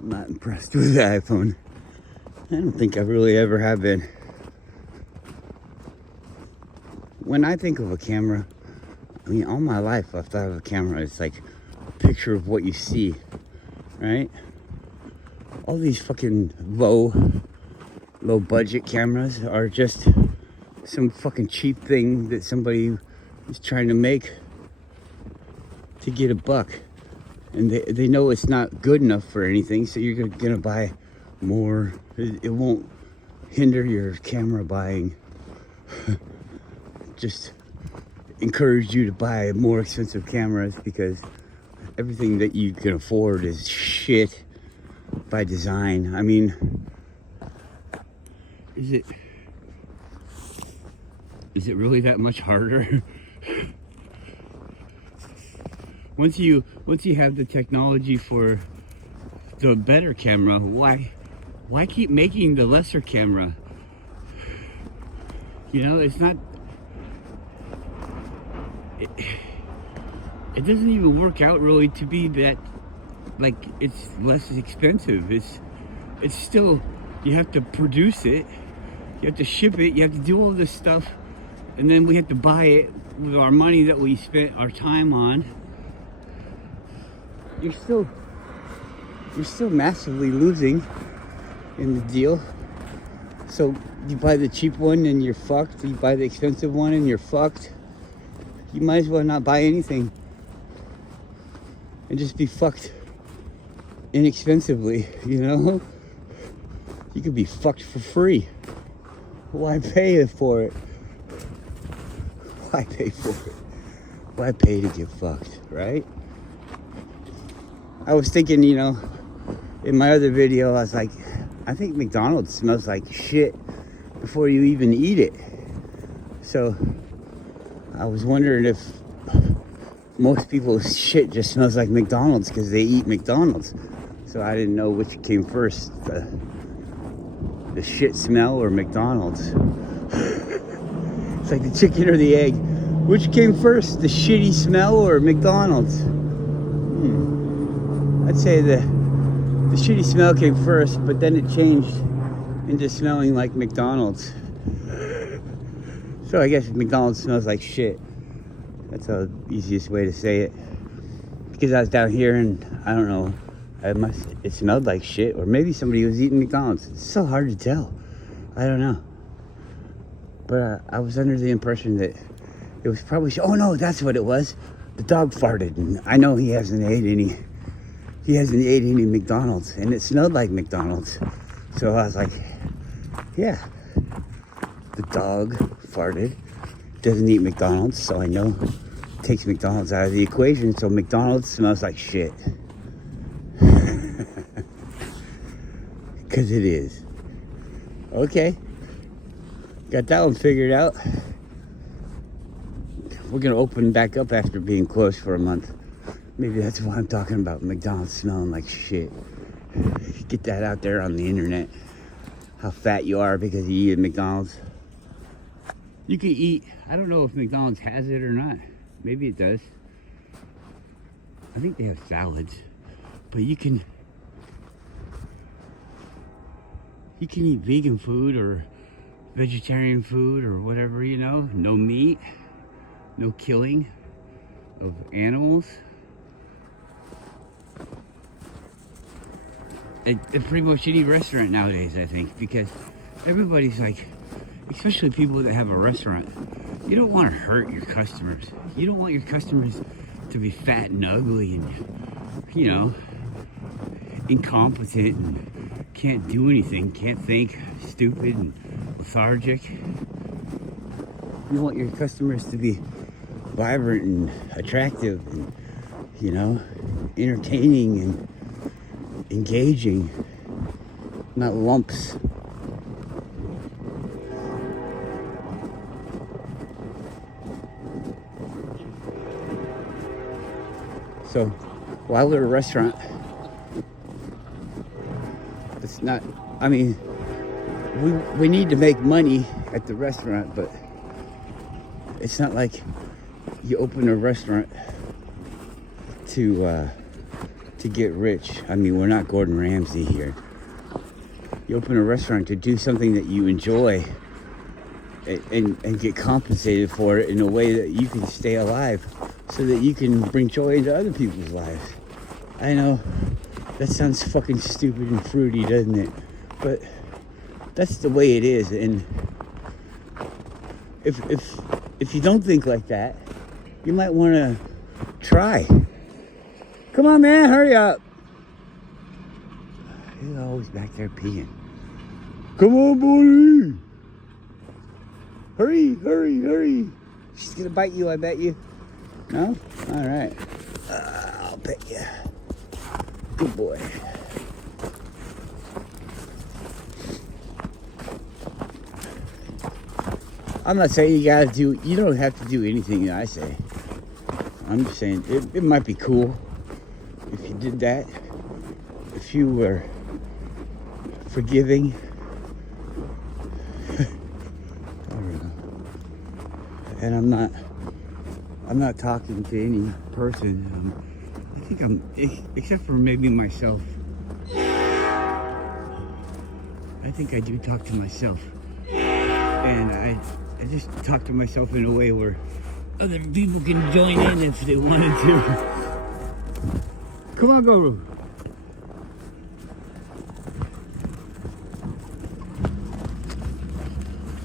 I'm not impressed with the iPhone. I don't think I really ever have been. When I think of a camera, I mean, all my life I've thought of a camera. It's like a picture of what you see, right? All these fucking low budget cameras are just some fucking cheap thing that somebody is trying to make to get a buck. And they know it's not good enough for anything, so you're gonna buy more. It won't hinder your camera buying. Just encourage you to buy more expensive cameras because everything that you can afford is shit by design. I mean, is it really that much harder? Once you have the technology for the better camera, why keep making the lesser camera? You know, it's not. It doesn't even work out really to be that, like, it's less expensive. It's still, you have to produce it, you have to ship it, you have to do all this stuff, and then we have to buy it with our money that we spent our time on. You're still massively losing in the deal. So you buy the cheap one and you're fucked. You buy the expensive one and you're fucked. You might as well not buy anything and just be fucked inexpensively, you know? You could be fucked for free. Why pay for it? Why pay for it? Why pay to get fucked, right? I was thinking, you know, in my other video, I was like, I think McDonald's smells like shit before you even eat it. So I was wondering if most people's shit just smells like McDonald's because they eat McDonald's. So I didn't know which came first, the shit smell or McDonald's. It's like the chicken or the egg. Which came first, the shitty smell or McDonald's? I'd say the shitty smell came first, but then it changed into smelling like McDonald's. So I guess McDonald's smells like shit. That's the easiest way to say it. Because I was down here and I don't know, it smelled like shit, or maybe somebody was eating McDonald's. It's so hard to tell. I don't know. But I was under the impression that it was probably, oh no, that's what it was. The dog farted, and I know he hasn't ate any McDonald's, and it smelled like McDonald's. So I was like, yeah, the dog farted, doesn't eat McDonald's, so I know it takes McDonald's out of the equation, so McDonald's smells like shit. Because it is. Okay, got that one figured out. We're gonna open back up after being closed for a month. Maybe that's why I'm talking about McDonald's smelling like shit. Get that out there on the internet. How fat you are because you eat at McDonald's. You can eat, I don't know if McDonald's has it or not. Maybe it does. I think they have salads. But you can eat vegan food or vegetarian food or whatever, you know. No meat, no killing of animals. At pretty much any restaurant nowadays, I think, because everybody's like, especially people that have a restaurant, you don't want to hurt your customers. You don't want your customers to be fat and ugly and, you know, incompetent and can't do anything, can't think, stupid and lethargic. You want your customers to be vibrant and attractive and, you know, entertaining and engaging, not lumps. So while we're at a restaurant, it's not, I mean, we need to make money at the restaurant, but it's not like you open a restaurant to to get rich. I mean, we're not Gordon Ramsay here. You open a restaurant to do something that you enjoy and get compensated for it in a way that you can stay alive so that you can bring joy into other people's lives. I know that sounds fucking stupid and fruity, doesn't it? But that's the way it is. And if you don't think like that, you might want to try. Come on, man, hurry up. He's always back there peeing. Come on, buddy. Hurry, hurry, hurry. She's gonna bite you, I bet you. No? All right. I'll bet you. Good boy. I'm not saying you don't have to do anything that I say. I'm just saying it might be cool if you did that. If you were forgiving. I don't know. And I'm not talking to any person. I think I'm, except for maybe myself. I think I do talk to myself. And I just talk to myself in a way where other people can join in if they wanted to. Come on, Guru.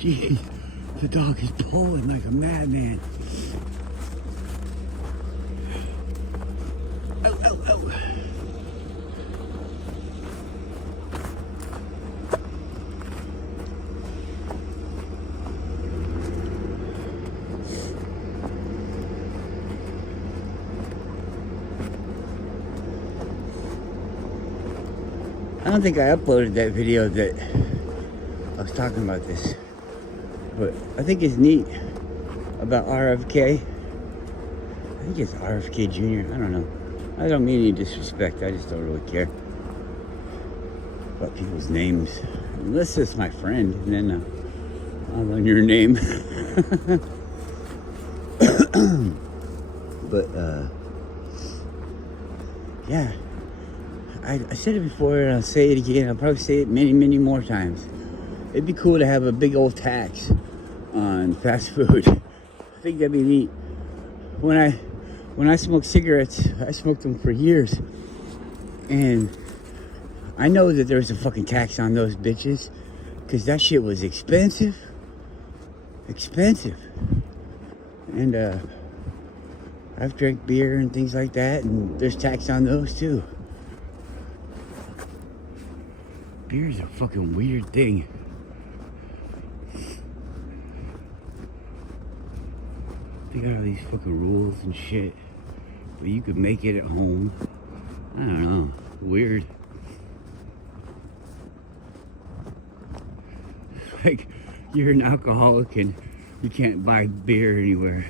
Jeez, the dog is pulling like a madman. Oh, oh, oh. I don't think I uploaded that video that I was talking about this, but I think it's neat about RFK. I think it's RFK Jr. I don't know. I don't mean any disrespect. I just don't really care about people's names. Unless it's my friend, and then I'll learn your name. But, yeah. I said it before, and I'll say it again. I'll probably say it many, many more times. It'd be cool to have a big old tax on fast food. I think that'd be neat. When I smoked cigarettes, I smoked them for years, and I know that there's a fucking tax on those bitches, because that shit was expensive. And I've drank beer and things like that, and there's tax on those too. Beer's a fucking weird thing. They got all these fucking rules and shit, but you could make it at home. I don't know. Weird. Like, you're an alcoholic and you can't buy beer anywhere,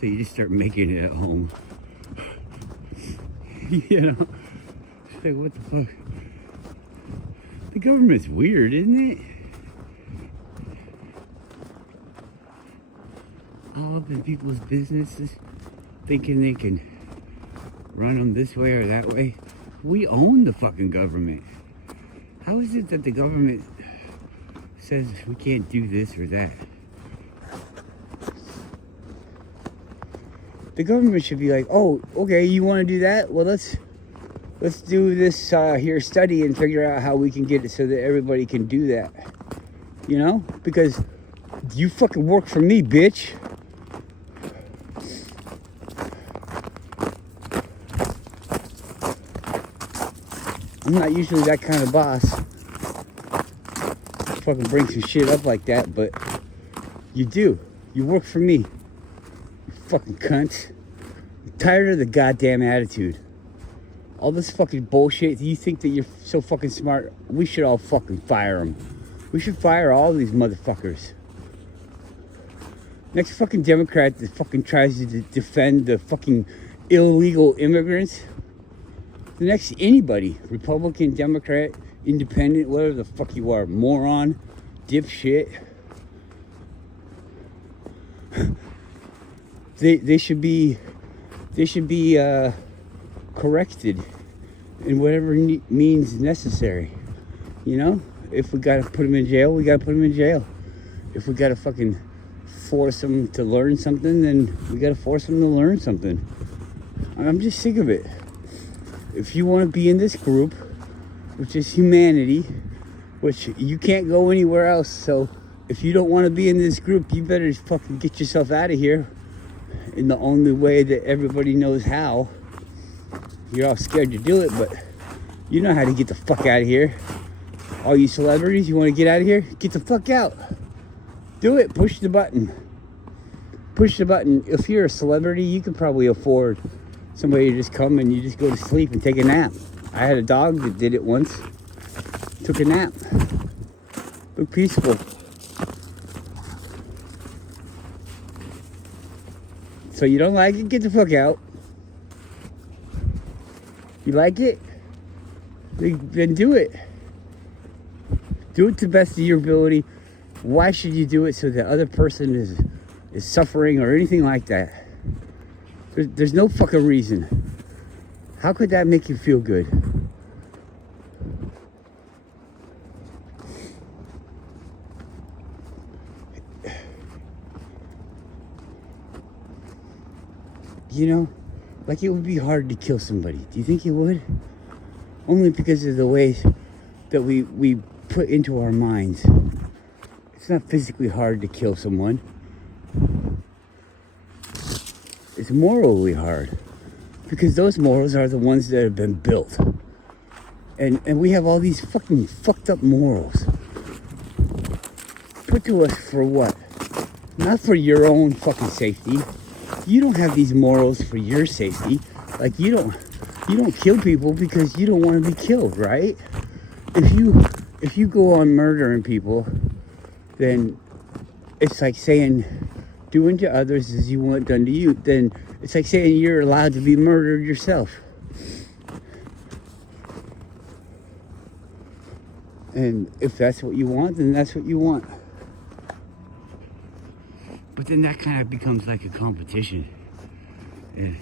so you just start making it at home. You know? It's like, what the fuck? The government's weird, isn't it? All up in people's businesses, thinking they can run them this way or that way. We own the fucking government. How is it that the government says we can't do this or that? The government should be like, oh, okay, you want to do that? Well, let's do this here study and figure out how we can get it so that everybody can do that. You know? Because you fucking work for me, bitch. I'm not usually that kind of boss. Fucking bring some shit up like that, but you do. You work for me. You fucking cunt. I'm tired of the goddamn attitude. All this fucking bullshit. You think that you're so fucking smart? We should all fucking fire them. We should fire all these motherfuckers. Next fucking Democrat that fucking tries to defend the fucking illegal immigrants. The next anybody, Republican, Democrat, Independent, whatever the fuck you are, moron, dipshit. They should be corrected in whatever means necessary. You know, if we gotta put them in jail, we gotta put them in jail. If we gotta fucking force them to learn something, then we gotta force them to learn something. I'm just sick of it. If you want to be in this group, which is humanity, which you can't go anywhere else, so if you don't want to be in this group, you better fucking get yourself out of here in the only way that everybody knows how. You're all scared to do it, but you know how to get the fuck out of here. All you celebrities, you want to get out of here? Get the fuck out. Do it. Push the button. Push the button. If you're a celebrity, you can probably afford somebody to just come and you just go to sleep and take a nap. I had a dog that did it once. Took a nap. Looked peaceful. So you don't like it? Get the fuck out. You like it? Then do it. Do it to the best of your ability. Why should you do it so the other person is suffering or anything like that? There's no fucking reason. How could that make you feel good? You know, like it would be hard to kill somebody. Do you think it would? Only because of the ways that we put into our minds. It's not physically hard to kill someone. It's morally hard. Because those morals are the ones that have been built. And we have all these fucking fucked up morals. Put to us for what? Not for your own fucking safety. You don't have these morals for your safety. Like you don't kill people because you don't want to be killed, right? If you go on murdering people, then it's like saying do unto others as you want done to you. Then it's like saying you're allowed to be murdered yourself. And if that's what you want, then that's what you want. But then that kind of becomes like a competition. And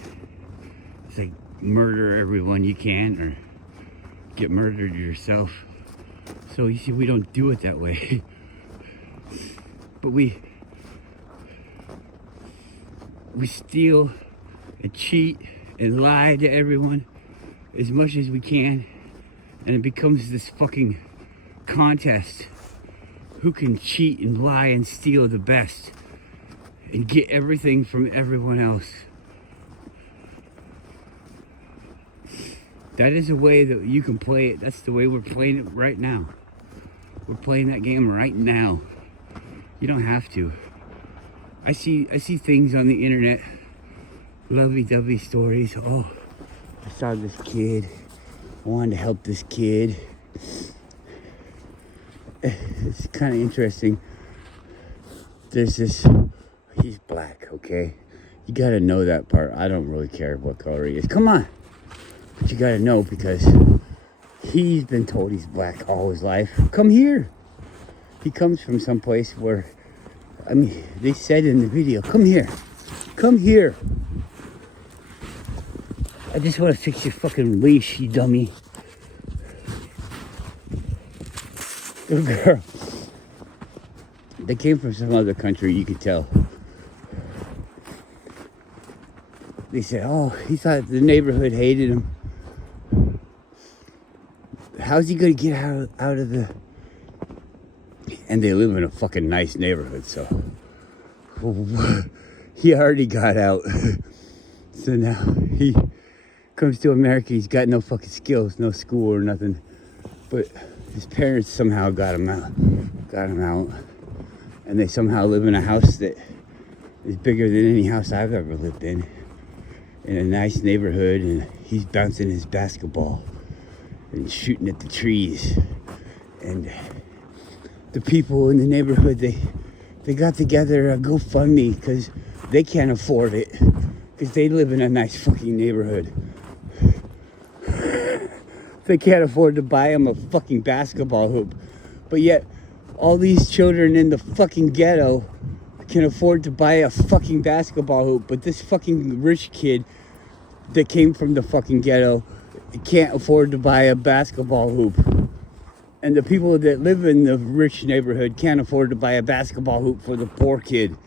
it's like murder everyone you can or get murdered yourself. So you see, we don't do it that way. But we steal and cheat and lie to everyone as much as we can. And it becomes this fucking contest. Who can cheat and lie and steal the best and get everything from everyone else. That is a way that you can play it. That's the way we're playing it right now. We're playing that game right now. You don't have to. I see things on the internet, lovey-dovey stories. Oh, I saw this kid. I wanted to help this kid. It's kind of interesting. There's this, he's black, okay? You gotta know that part. I don't really care what color he is. Come on. But you gotta know because he's been told he's black all his life. Come here. He comes from someplace where, I mean, they said in the video, come here. Come here. I just want to fix your fucking leash, you dummy. Little girl. They came from some other country, you could tell. They said, oh, he thought the neighborhood hated him. How's he gonna get out of the... And they live in a fucking nice neighborhood, so... He already got out. So now he comes to America, he's got no fucking skills, no school or nothing. But his parents somehow got him out. And they somehow live in a house that is bigger than any house I've ever lived in a nice neighborhood, and he's bouncing his basketball and shooting at the trees. And the people in the neighborhood, they got together a GoFundMe because they can't afford it because they live in a nice fucking neighborhood. They can't afford to buy him a fucking basketball hoop, but yet all these children in the fucking ghetto can afford to buy a fucking basketball hoop, but this fucking rich kid that came from the fucking ghetto can't afford to buy a basketball hoop. And the people that live in the rich neighborhood can't afford to buy a basketball hoop for the poor kid.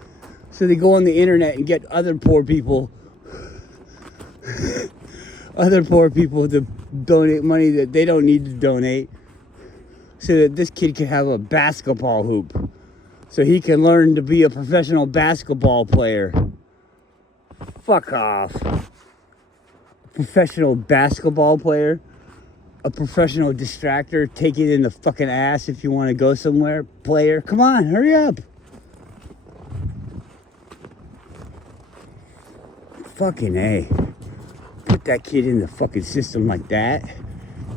So they go on the internet and get other poor people to donate money that they don't need to donate, so that this kid can have a basketball hoop, so he can learn to be a professional basketball player. Fuck off. Professional basketball player? A professional distractor, take it in the fucking ass if you want to go somewhere, player? Come on, hurry up. Fucking A. Put that kid in the fucking system like that.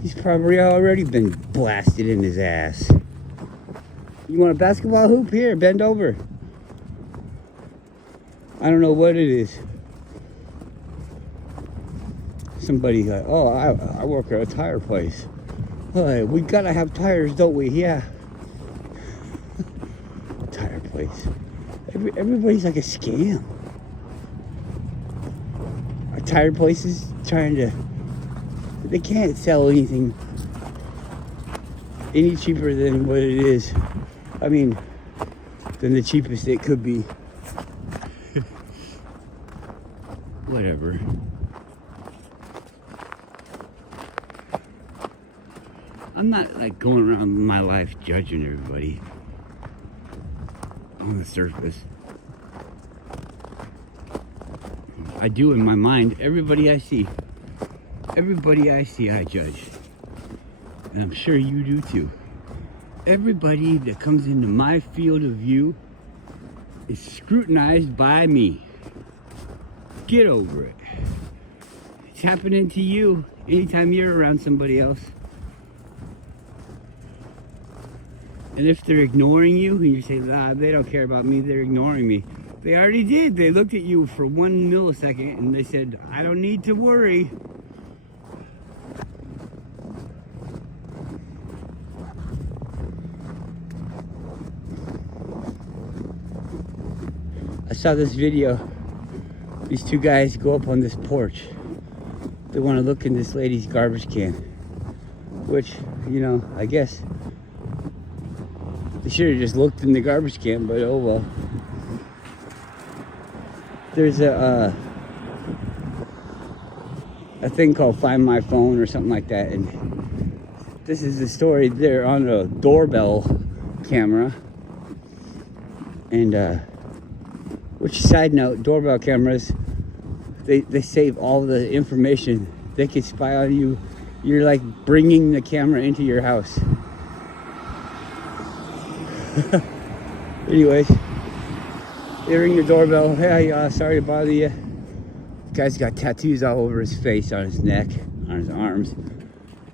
He's probably already been blasted in his ass. You want a basketball hoop? Here, bend over. I don't know what it is. Somebody like, oh, I work at a tire place. Oh, we gotta have tires, don't we? Yeah. Tire place. Everybody's like a scam. Are tire places trying to... They can't sell anything any cheaper than what it is. I mean, than the cheapest it could be. Whatever. I'm not like going around my life judging everybody on the surface. I do in my mind. Everybody I see, I judge. And I'm sure you do too. Everybody that comes into my field of view is scrutinized by me. Get over it. It's happening to you anytime you're around somebody else. And if they're ignoring you, and you say, ah, they don't care about me, they're ignoring me. They already did. They looked at you for 1 millisecond and they said, I don't need to worry. I saw this video. These two guys go up on this porch. They want to look in this lady's garbage can. Which, you know, I guess they should have just looked in the garbage can, but oh well. There's a thing called Find My Phone or something like that, and this is the story. They're on a doorbell camera, and which, side note, doorbell cameras, they save all the information. They can spy on you. You're like bringing the camera into your house. Anyways, they ring the doorbell. Hey, sorry to bother you. The guy's got tattoos all over his face, on his neck, on his arms.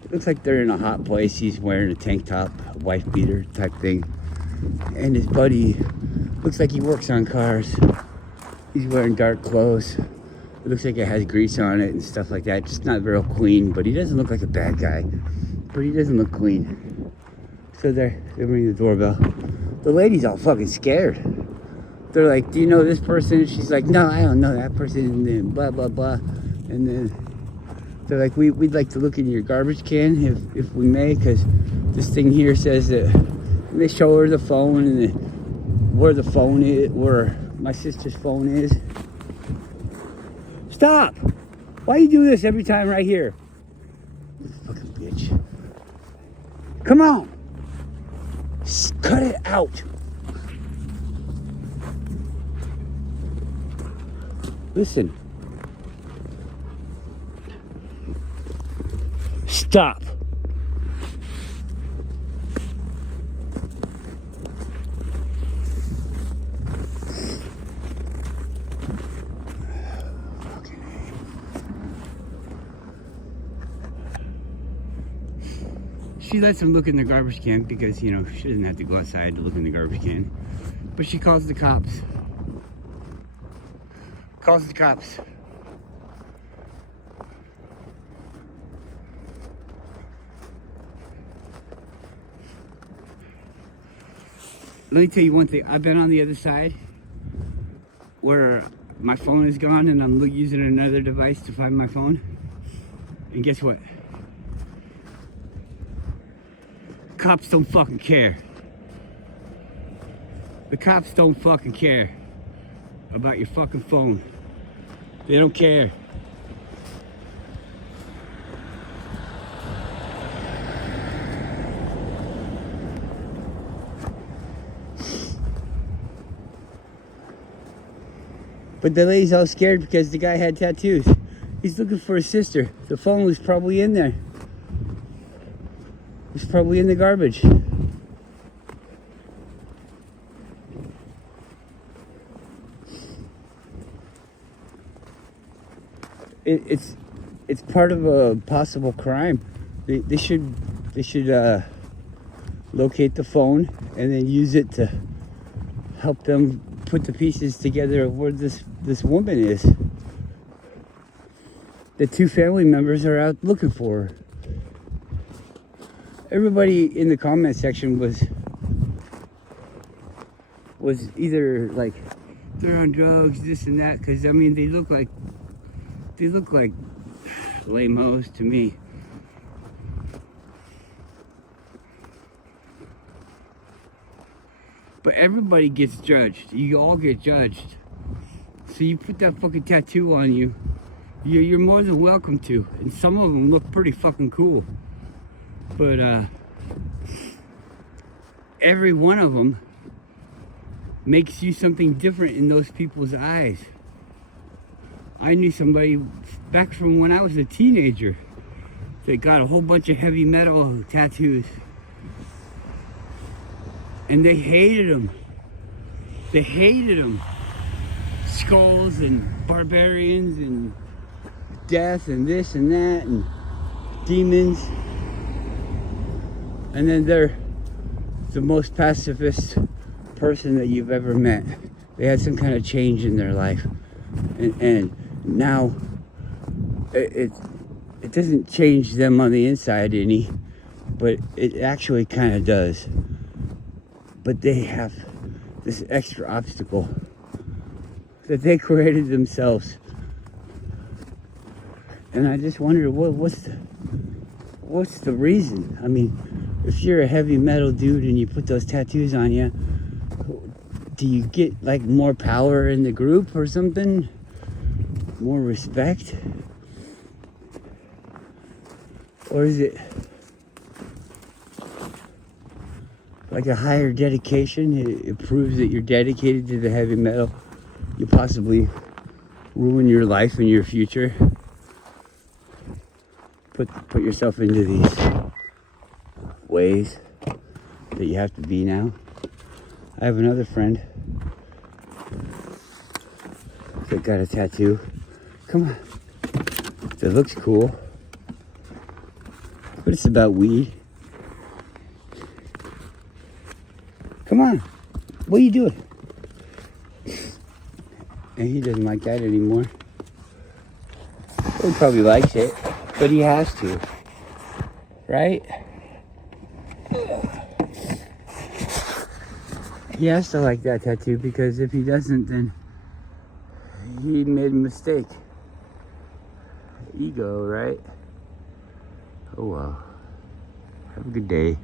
It looks like they're in a hot place. He's wearing a tank top, a wife beater type thing. And his buddy looks like he works on cars. He's wearing dark clothes. It looks like it has grease on it and stuff like that. Just not real clean, but he doesn't look like a bad guy. But he doesn't look clean. So they ring the doorbell. The lady's all fucking scared. They're like, do you know this person? And she's like, no, I don't know that person. And then blah, blah, blah. And then they're like, we'd like to look in your garbage can if we may, because this thing here says that. And they show her the phone and where the phone is, where my sister's phone is. Stop! Why you do this every time right here? Fucking bitch. Come on! Cut it out! Listen. Stop. She lets him look in the garbage can because, you know, she doesn't have to go outside to look in the garbage can. But she calls the cops. Calls the cops. Let me tell you one thing. I've been on the other side where my phone is gone and I'm using another device to find my phone. And guess what? Cops don't fucking care. The cops don't fucking care about your fucking phone. They don't care. But the lady's all scared because the guy had tattoos. He's looking for his sister. The phone was probably in there. It was probably in the garbage. It's part of a possible crime. They should locate the phone and then use it to help them put the pieces together of where this woman is. The two family members are out looking for her. Everybody in the comment section was either like they're on drugs, this and that, because I mean they look like lame-os to me. But everybody gets judged. You all get judged. So you put that fucking tattoo on you, you're more than welcome to. And some of them look pretty fucking cool. But every one of them makes you something different in those people's eyes. I knew somebody back from when I was a teenager that got a whole bunch of heavy metal tattoos. And they hated them. They hated them. Skulls and barbarians and death and this and that and demons. And then they're the most pacifist person that you've ever met. They had some kind of change in their life. And now it doesn't change them on the inside any, but it actually kind of does. But they have this extra obstacle that they created themselves. And I just wonder, what's the reason? I mean, if you're a heavy metal dude and you put those tattoos on you, do you get like more power in the group or something? More respect? Or is it like a higher dedication? It proves that you're dedicated to the heavy metal. You possibly ruin your life and your future. Put yourself into these ways that you have to be now. I have another friend that got a tattoo. Come on. That looks cool. But it's about weed. Come on. What are you doing? And he doesn't like that anymore. He probably likes it, but he has to. Right? He has to like that tattoo because if he doesn't, then he made a mistake. Ego, right? Oh well. Have a good day.